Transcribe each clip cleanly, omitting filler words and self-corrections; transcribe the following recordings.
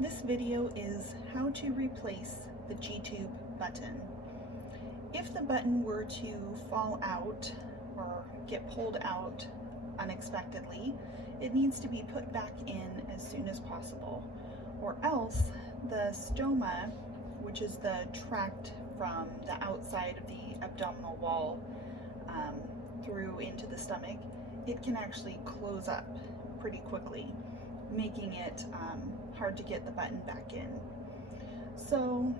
This video is how to replace the G-tube button. If the button were to fall out or get pulled out unexpectedly, it needs to be put back in as soon as possible, or else the stoma, which is the tract from the outside of the abdominal wall through into the stomach, it can actually close up pretty quickly, making it hard to get the button back in. So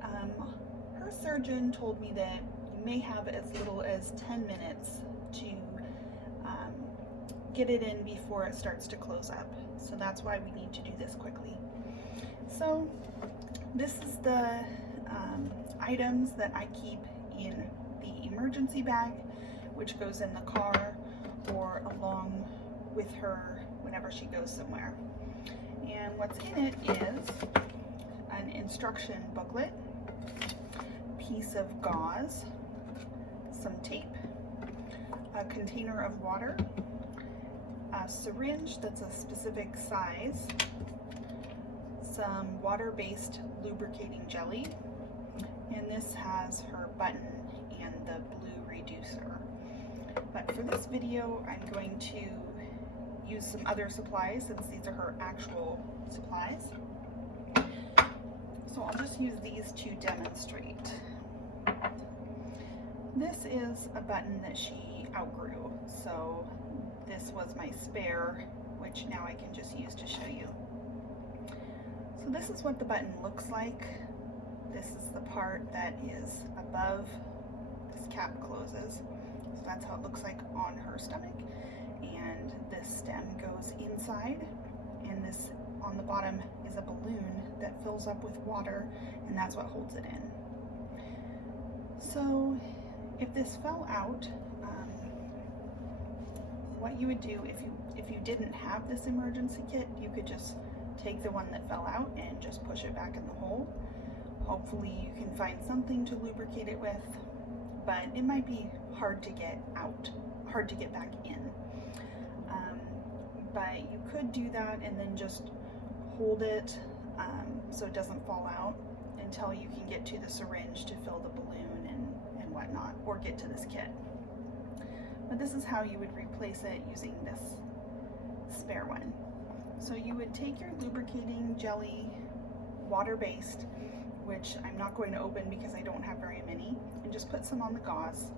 her surgeon told me that you may have as little as 10 minutes to get it in before it starts to close up. So that's why we need to do this quickly. So this is the items that I keep in the emergency bag, which goes in the car or along with her whenever she goes somewhere. And what's in it is an instruction booklet, piece of gauze, some tape, a container of water, a syringe that's a specific size, some water-based lubricating jelly, and this has her button and the blue reducer. But for this video, I'm going to use some other supplies since these are her actual supplies. So I'll just use these to demonstrate. This is a button that she outgrew, so this was my spare, which now I can just use to show you. So this is what the button looks like. This is the part that is above this cap closes. So that's how it looks like on her stomach. And this stem goes inside, and this on the bottom is a balloon that fills up with water, and that's what holds it in. So if this fell out, what you would do if you didn't have this emergency kit, you could just take the one that fell out and just push it back in the hole. Hopefully you can find something to lubricate it with, but it might be hard to get out, hard to get back in. But you could do that and then just hold it so it doesn't fall out until you can get to the syringe to fill the balloon and whatnot, or get to this kit. But this is how you would replace it using this spare one. So you would take your lubricating jelly, water-based, which I'm not going to open because I don't have very many, and just put some on the gauze.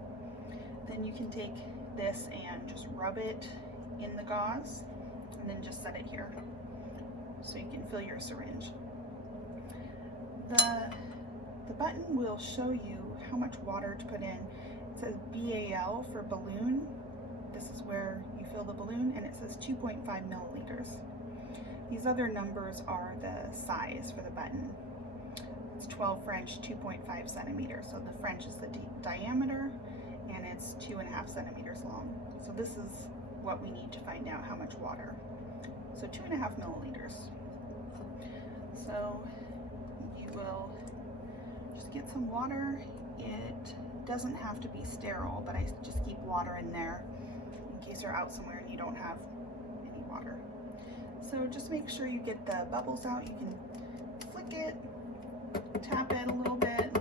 Then you can take this and just rub it in the gauze, and then just set it here so you can fill your syringe. The button will show you how much water to put in. It says BAL for balloon. This is where you fill the balloon, and it says 2.5 milliliters. These other numbers are the size for the button. It's 12 French, 2.5 centimeters. So the French is the diameter, and it's 2.5 centimeters long. So this is what we need to find out how much water. So 2.5 milliliters. So you will just get some water. It doesn't have to be sterile, but I just keep water in there in case you're out somewhere and you don't have any water. So just make sure you get the bubbles out. You can flick it, tap it a little bit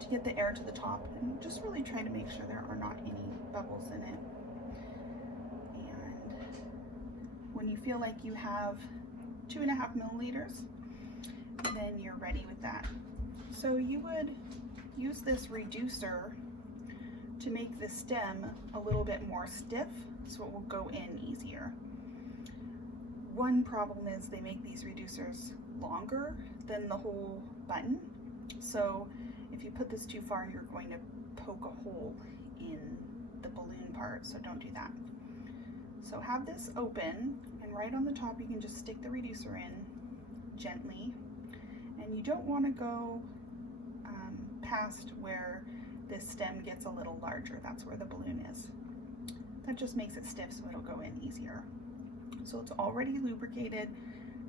to get the air to the top, and just really try to make sure there are not any bubbles in it. And when you feel like you have 2.5 milliliters, then you're ready with that. So you would use this reducer to make the stem a little bit more stiff so it will go in easier. One problem is they make these reducers longer than the whole button. So if you put this too far, you're going to poke a hole in the balloon part, so don't do that. So have this open, and right on the top you can just stick the reducer in gently, and you don't want to go past where this stem gets a little larger. That's where the balloon is. That just makes it stiff so it'll go in easier. So it's already lubricated.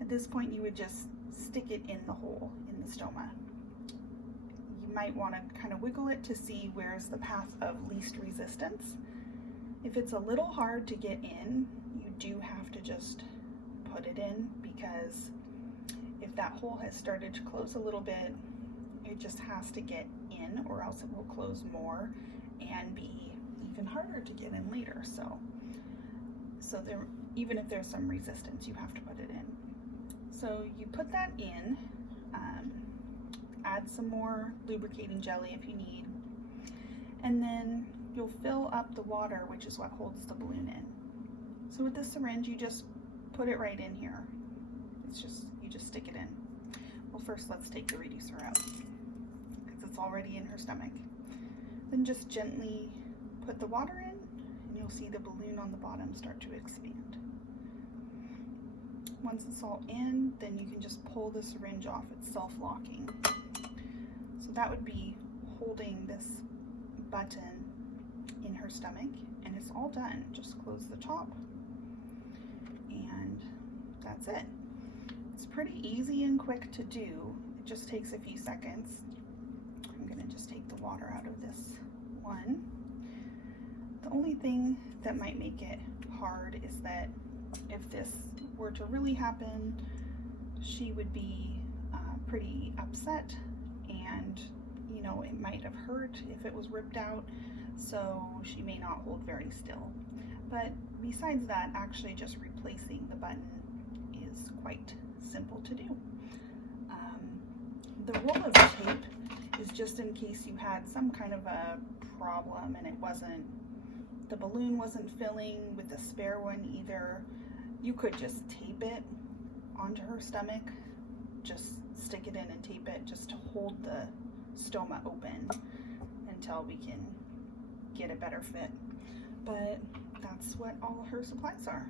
At this point you would just stick it in the hole in the stoma. You might want to kind of wiggle it to see where's the path of least resistance. If it's a little hard to get in, you do have to just put it in, because if that hole has started to close a little bit, it just has to get in, or else it will close more and be even harder to get in later. So there, even if there's some resistance, you have to put it in. So you put that in, add some more lubricating jelly if you need, and then you'll fill up the water, which is what holds the balloon in. So with this syringe, you just put it right in here. You just stick it in. Well, first let's take the reducer out, because it's already in her stomach. Then just gently put the water in, and you'll see the balloon on the bottom start to expand. Once it's all in, then you can just pull the syringe off. It's self-locking. So that would be holding this button in her stomach, and it's all done. Just close the top, and that's it. It's pretty easy and quick to do. It just takes a few seconds. I'm gonna just take the water out of this one. The only thing that might make it hard is that if this were to really happen, she would be pretty upset, and you know, it might have hurt if it was ripped out, so she may not hold very still. But besides that, actually just replacing the button is quite simple to do. The roll of tape is just in case you had some kind of a problem and the balloon wasn't filling with the spare one either. You could just tape it onto her stomach, just stick it in and tape it just to hold the stoma open until we can get a better fit. But that's what all her supplies are.